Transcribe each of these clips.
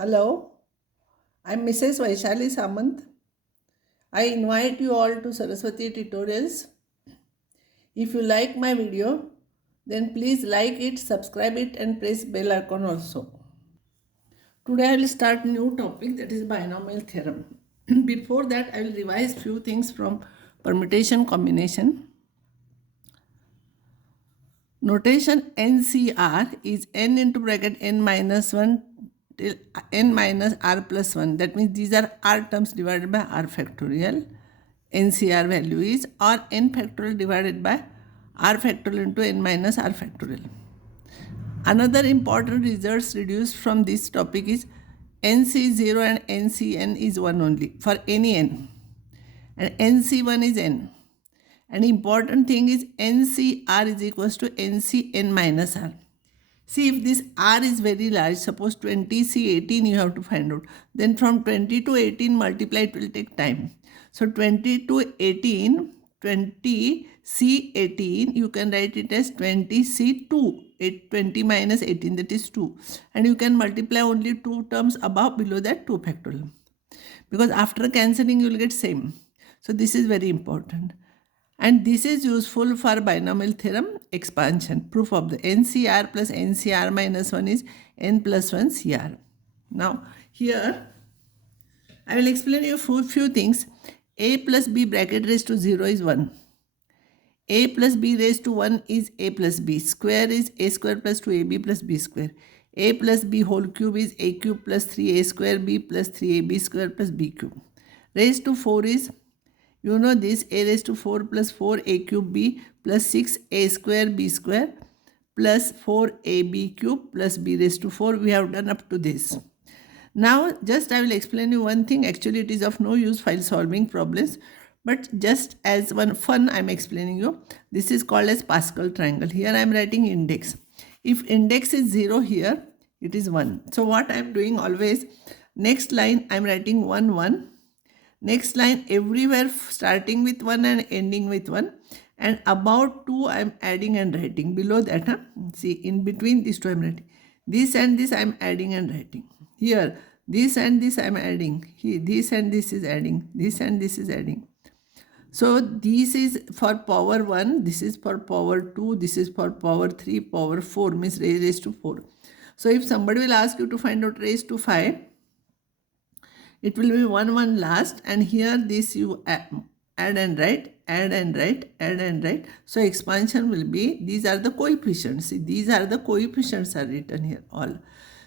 Hello, I'm Mrs. Vaishali Samant. I invite you all to Saraswati tutorials. If you like my video, then please like it, subscribe it and press bell icon also. Today I will start new topic, that is binomial theorem. Before that I will revise few things from permutation combination. Notation NCR is n into bracket n minus 1 till n minus r plus 1. That means these are r terms divided by r factorial. NCR value is, or n factorial divided by r factorial into n minus r factorial. Another important results reduced from this topic is NC0 and NCN is 1 only for any n, and NC1 is n. And important thing is NCR is equals to NCN minus R. See, if this R is very large, suppose 20C18 you have to find out. Then from 20 to 18 multiply, it will take time. So 20 to 18, 20C18, you can write it as 20C2. 20 minus 18, that is 2. And you can multiply only 2 terms above, below that 2 factorial. Because after cancelling, you will get same. So this is very important. And this is useful for binomial theorem expansion. Proof of the NCR plus NCR minus 1 is n plus 1 CR. Now, here I will explain you few things. A plus B bracket raised to 0 is 1. A plus B raised to 1 is A plus B. Square is A square plus 2AB plus B square. A plus B whole cube is A cube plus 3A square B plus 3AB square plus B cube. Raised to 4 is, you know this, A raised to 4 plus 4A cube B plus 6A square B square plus 4AB cube plus B raised to 4. We have done up to this. Now just I will explain you one thing. Actually it is of no use while solving problems, but just as one fun I am explaining you. This is called as Pascal triangle. Here I am writing index. If index is 0 here, it is 1. So what I am doing always, next line I am writing 1, 1. Next line everywhere starting with 1 and ending with 1. And about 2 I am adding and writing. Below that, see, in between these two I am writing. This and this I am adding and writing. Here, this and this I am adding. Here, this and this is adding. This and this is adding. So this is for power 1, this is for power 2, this is for power 3, power 4, means raised to 4. So if somebody will ask you to find out raised to 5, it will be 1, 1 last, and here this you add and write, add and write, add and write. So expansion will be, these are the coefficients. See, these are the coefficients are written here all.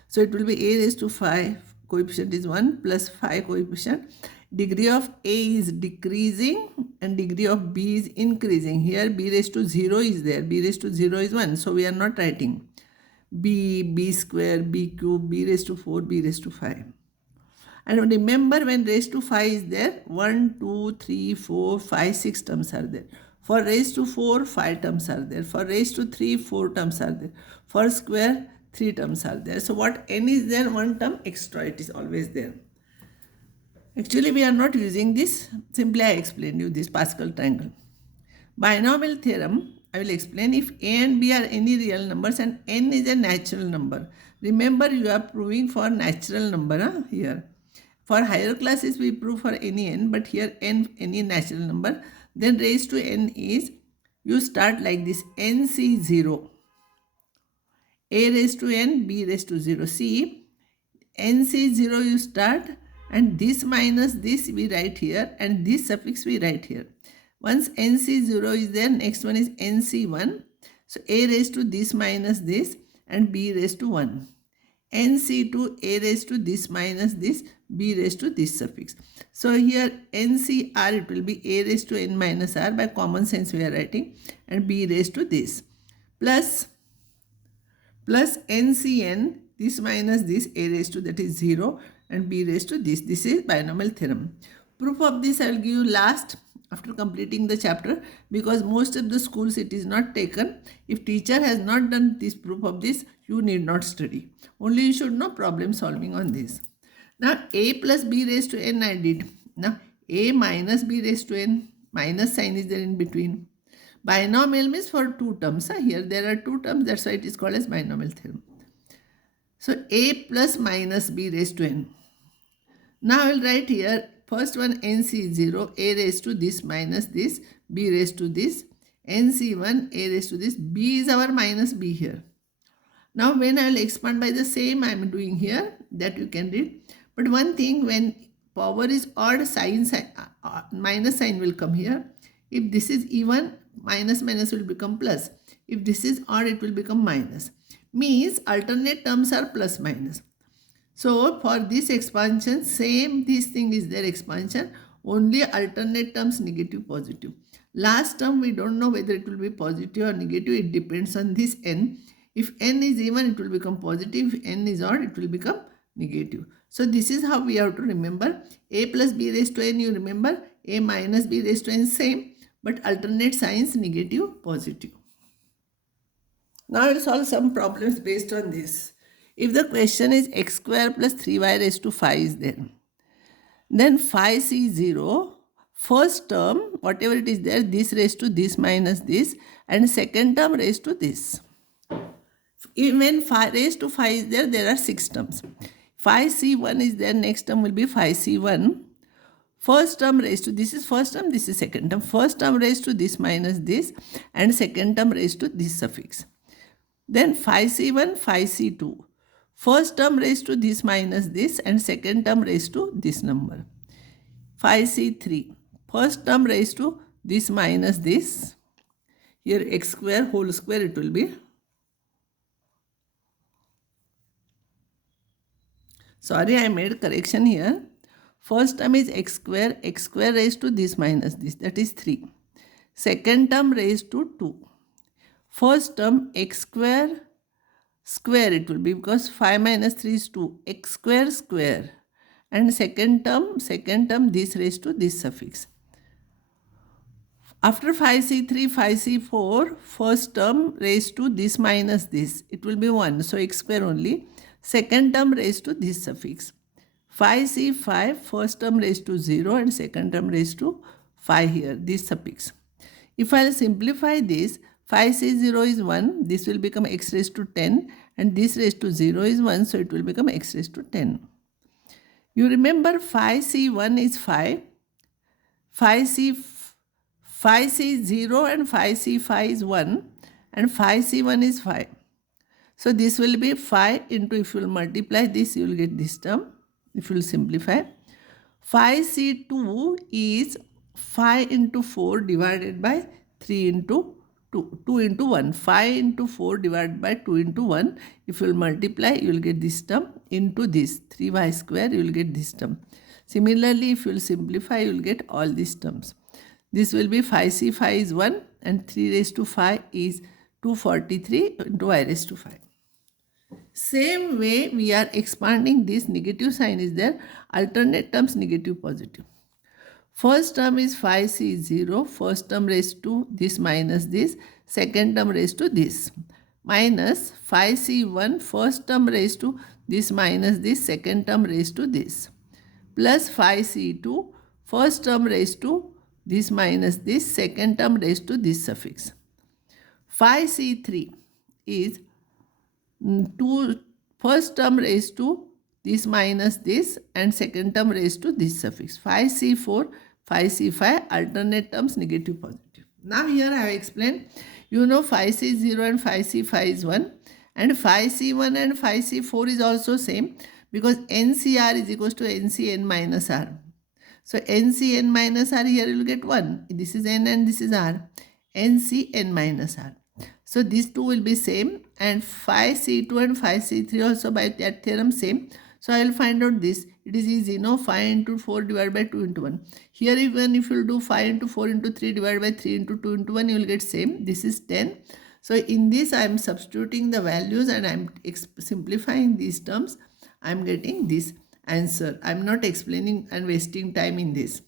So it will be A raised to 5, coefficient is 1 plus 5 coefficient. Degree of A is decreasing and degree of B is increasing. Here B raised to 0 is there. B raised to 0 is 1. So we are not writing B, B square, B cube, B raised to 4, B raised to 5. And remember, when raised to 5 is there, 1, 2, 3, 4, 5, 6 terms are there. For raised to 4, 5 terms are there. For raised to 3, 4 terms are there. For square, 3 terms are there. So what n is there, 1 term extra, it is always there. Actually, we are not using this. Simply I explained you this Pascal triangle. Binomial theorem, I will explain if A and B are any real numbers and n is a natural number. Remember, you are proving for natural number here. For higher classes, we prove for any n, but here n, any natural number. Then raised to n is, you start like this, NC0. A raised to n, B raised to 0. See, NC0 you start, and this minus this we write here, and this suffix we write here. Once NC0 is there, next one is NC1. So A raised to this minus this, and B raised to 1. NC2, A raised to this minus this, B raised to this suffix. So here NCR, it will be A raised to n minus r, by common sense we are writing, and B raised to this, plus NCN, this minus this, A raised to, that is 0, and B raised to this. This is binomial theorem. Proof of this I will give you last after completing the chapter, because most of the schools it is not taken. If teacher has not done this proof of this, you need not study. Only you should know problem solving on this. Now A plus B raised to n I did. Now A minus B raised to n, minus sign is there in between. Binomial means for 2 terms. Here there are 2 terms, that's why it is called as binomial theorem. So a plus minus b raised to n. Now I will write here first one nc is 0, a raised to this minus this, b raised to this, nc1, a raised to this, b is our minus b here. Now when I will expand by the same I am doing here, that you can read. But one thing, when power is odd, minus sign will come here. If this is even, minus minus will become plus. If this is odd, it will become minus. Means alternate terms are plus minus. So for this expansion, same this thing is their expansion, only alternate terms negative positive. Last term we don't know whether it will be positive or negative, it depends on this n. If n is even, it will become positive. If n is odd, it will become negative. So this is how we have to remember. A plus b raised to n, you remember. A minus b raised to n, same, but alternate signs negative, positive. Now I will solve some problems based on this. If the question is x square plus 3y raised to 5 is there, then 5c is 0. First term, whatever it is there, this raised to this minus this, and second term raised to this. When 5 raised to 5 is there, there are 6 terms. 5c1 is there, next term will be 5c1. First term raised to, this is first term, this is second term. First term raised to this minus this, and second term raised to this suffix. Then 5c1, 5c2. First term raised to this minus this, and second term raised to this number. 5c3. First term raised to this minus this. Here x square whole square it will be. Sorry, I made correction here. First term is x square raised to this minus this, that is 3. Second term raised to 2. First term x square square it will be, because 5 minus 3 is 2, x square square. And second term this raised to this suffix. After 5c3, 5c4, first term raised to this minus this, it will be 1, so x square only. Second term raised to this suffix. 5c5, first term raised to 0 and second term raised to 5 here, this suffix. If I will simplify this, 5c0 is 1, this will become x raised to 10, and this raised to 0 is 1, so it will become x raised to 10. You remember 5c1 is 5, 5c0 and 5c5 is 1, and 5c1 is 5. So this will be 5 into, if you will multiply this, you will get this term. If you will simplify, 5c2 is 5 into 4 divided by 3 into 2 into 1. 5 into 4 divided by 2 into 1. If you will multiply, you will get this term into this. 3y square, you will get this term. Similarly, if you will simplify, you will get all these terms. This will be 5c5 is 1 and 3 raised to 5 is 243 into y raised to 5. Same way we are expanding, this negative sign is there, alternate terms negative positive. First term is 5c is 0, first term raised to this minus this, second term raised to this, minus 5c1, first term raised to this minus this, second term raised to this, plus 5c2, first term raised to this minus this, second term raised to this suffix. 5c3 is 2, first term raised to this minus this, and second term raised to this suffix. 5c4, 5c5, alternate terms negative positive. Now here I have explained, you know 5c0 and 5c5 is 1, and 5c1 and 5c4 is also same, because ncr is equals to ncn minus r. So ncn minus r, here you will get 1. This is n and this is r. ncn minus r. So these two will be same, and 5c2 and 5c3 also by that theorem same. So I will find out this. It is easy, no? 5 into 4 divided by 2 into 1. Here even if you will do 5 into 4 into 3 divided by 3 into 2 into 1, you will get same. This is 10. So in this I am substituting the values and I am simplifying these terms. I am getting this answer. I am not explaining and wasting time in this.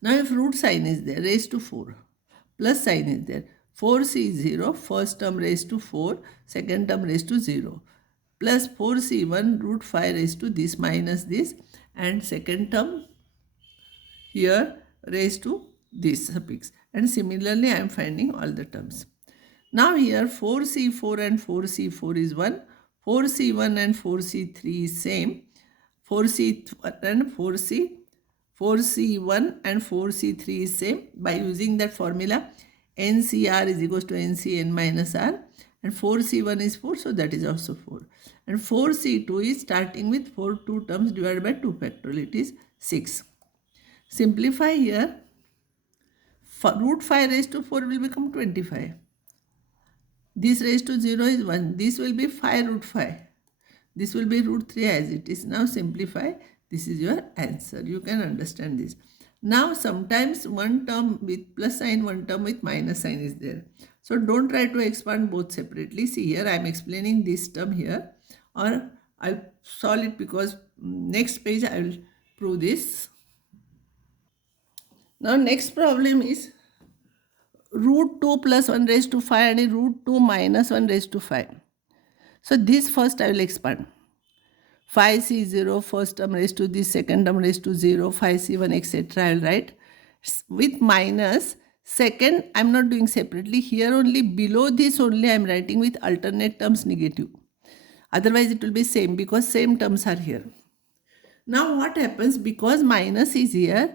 Now if root sign is there, raised to 4, plus sign is there, 4c is 0, first term raised to 4, second term raised to 0, plus 4c1 root 5 raised to this minus this, and second term here raised to this suffix. And similarly I am finding all the terms. Now here 4c4 and 4c4 is 1, 4c1 and 4c3 is same. 4c1 and 4c1 and 4c3 is same. By using that formula, NCR is equals to NCN minus R, and 4c1 is 4, so that is also 4. And 4c2 is starting with 4 two terms divided by 2 factorial, it is 6. Simplify here. Root 5 raised to 4 will become 25. This raised to 0 is 1. This will be 5 root 5. This will be root 3 as it is. Now simplify. This is your answer. You can understand this. Now sometimes one term with plus sign, one term with minus sign is there. So don't try to expand both separately. See here I am explaining this term here, or I'll solve it because next page I will prove this. Now next problem is root 2 plus 1 raised to 5 and root 2 minus 1 raised to 5. So this first I will expand. 5c0 first term raised to this, second term raised to 0, 5c1 etc. I will write. With minus, second I am not doing separately. Here only below this only I am writing with alternate terms negative. Otherwise it will be same because same terms are here. Now what happens, because minus is here,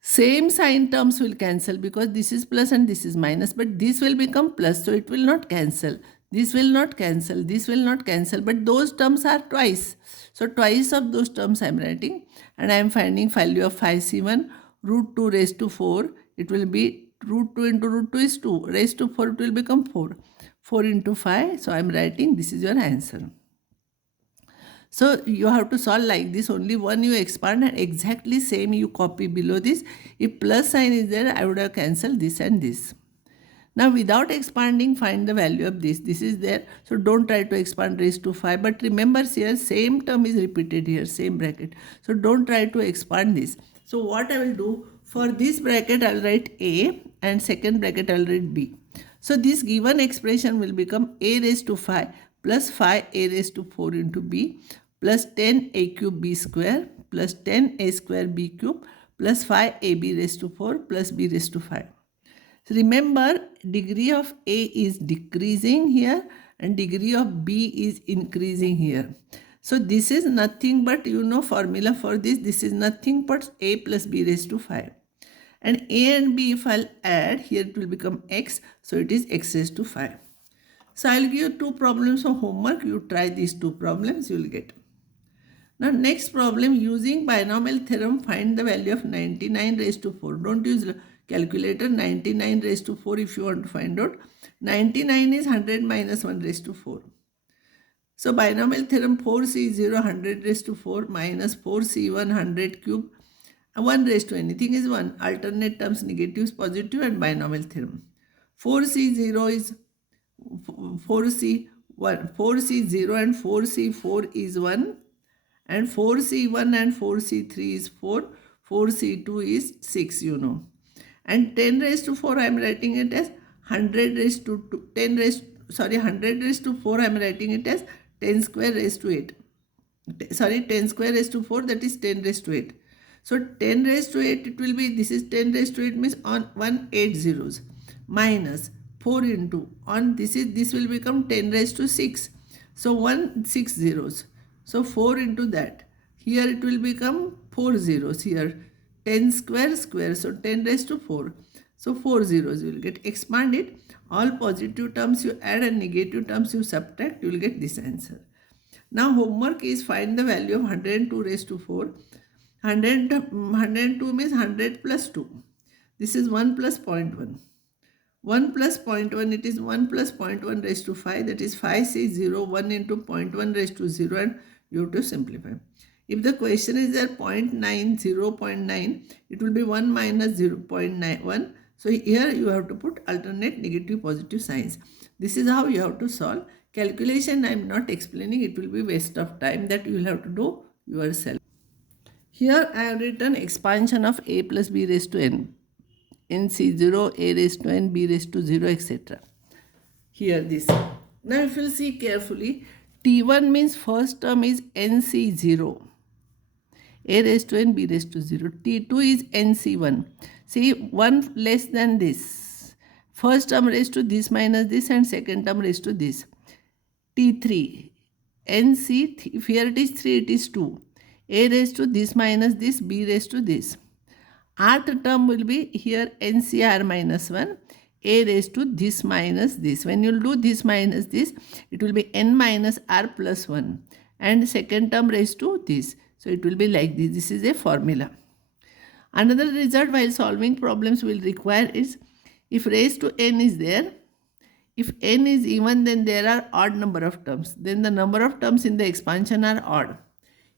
same sign terms will cancel because this is plus and this is minus, but this will become plus, so it will not cancel. This will not cancel, this will not cancel, but those terms are twice. So twice of those terms I am writing, and I am finding value of 5c1, root 2 raised to 4. It will be root 2 into root 2 is 2, raised to 4 it will become 4. 4 into 5, so I am writing this is your answer. So you have to solve like this. Only one you expand and exactly same you copy below this. If plus sign is there, I would have cancelled this and this. Now without expanding, find the value of this. This is there. So don't try to expand raised to 5. But remember here, same term is repeated here, same bracket. So don't try to expand this. So what I will do, for this bracket I will write A and second bracket I will write B. So this given expression will become A raised to 5 plus 5A raised to 4 into B plus 10A cube B square plus 10A square B cube plus 5AB raised to 4 plus B raised to 5. So remember, degree of A is decreasing here and degree of B is increasing here. So this is nothing but, formula for this. This is nothing but A plus B raised to 5. And A and B, if I'll add, here it will become X. So it is X raised to 5. So I'll give you 2 problems of homework. You try these 2 problems, you will get. Now next problem, using binomial theorem, find the value of 99 raised to 4. Don't use calculator. 99 raised to 4 if you want to find out. 99 is 100 minus 1 raised to 4. So binomial theorem, 4c0 100 raised to 4 minus 4c1 100 cube. 1 raised to anything is 1. Alternate terms negatives positive and binomial theorem. 4c0 is 4c1, 4c0 and 4c4 is 1. And 4c1 and 4c3 is 4. 4c2 is 6, And 10 raised to 4 I am writing it as 100 raised to 100 raised to 4 I am writing it as 10 square raised to 8. 10 square raised to 4, that is 10 raised to 8. So 10 raised to 8 it will be, this is 10 raised to 8 means on 1 8 zeros minus 4 into on this will become 10 raised to 6. So 1 6 zeros. So 4 into that. Here it will become 4 zeros here. 10 square square. So 10 raised to 4. So 4 zeros you will get. Expand it. All positive terms you add and negative terms you subtract. You will get this answer. Now homework is find the value of 102 raised to 4. 102 means 100 plus 2. This is 1 plus 0.1. 1 plus 0.1, it is 1 plus 0.1 raised to 5, that is 5c0, 1 into 0.1 raised to 0, and you have to simplify. If the question is there 0.9, 0.9, it will be 1 minus 0.91. So here you have to put alternate negative positive signs. This is how you have to solve. Calculation I am not explaining, it will be waste of time, that you will have to do yourself. Here I have written expansion of a plus b raised to n. nc0, a raised to n, b raised to 0, etc. Here this. Now if you see carefully, t1 means first term is nc0, a raised to n, b raised to 0. t2 is nc1. See, 1 less than this. First term raised to this minus this and second term raised to this. T3. NC, if here it is 3, it is 2. A raised to this minus this, B raised to this. Rth term will be here NCR minus 1, A raised to this minus this. When you will do this minus this, it will be N minus R plus 1. And second term raised to this. So it will be like this. This is a formula. Another result while solving problems will require is, if raised to n is there, if n is even, then there are odd number of terms. Then the number of terms in the expansion are odd.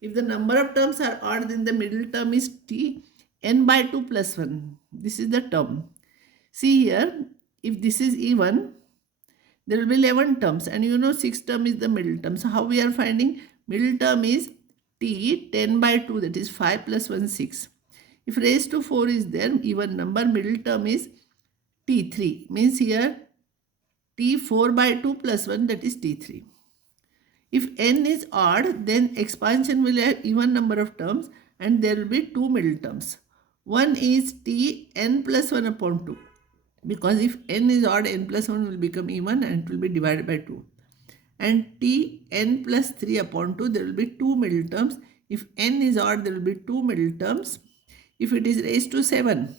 If the number of terms are odd, then the middle term is t n by 2 plus 1. This is the term. See here, if this is even, there will be 11 terms, and you know 6 term is the middle term. So how we are finding? Middle term is t 10 by 2, that is 5 plus 1, 6. If raised to 4 is there, even number, middle term is t3. Means here t4 by 2 plus 1, that is t3. If n is odd, then expansion will have even number of terms and there will be two middle terms. One is t n plus 1 upon 2. Because if n is odd, n plus 1 will become even and it will be divided by 2. And t n plus 3 upon 2, there will be two middle terms. If n is odd, there will be two middle terms. If it is raised to 7,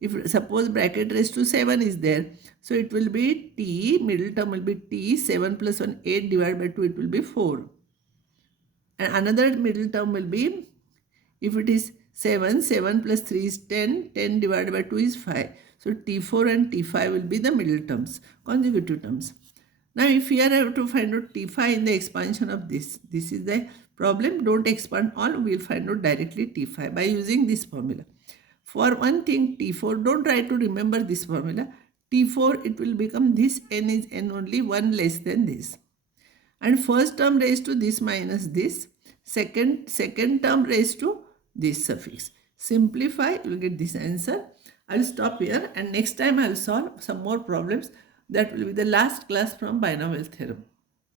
if suppose bracket raised to 7 is there, so it will be t, middle term will be t, 7 plus 1, 8 divided by 2, it will be 4. And another middle term will be, if it is 7, 7 plus 3 is 10, 10 divided by 2 is 5. So t4 and t5 will be the middle terms, consecutive terms. Now if here I have to find out t5 in the expansion of this is the problem. Don't expand all, we will find out directly t5 by using this formula. For one thing, t4, don't try to remember this formula. T4, it will become this n is n only, 1 less than this. And first term raised to this minus this. Second term raised to this suffix. Simplify, you will get this answer. I will stop here and next time I will solve some more problems. That will be the last class from binomial theorem.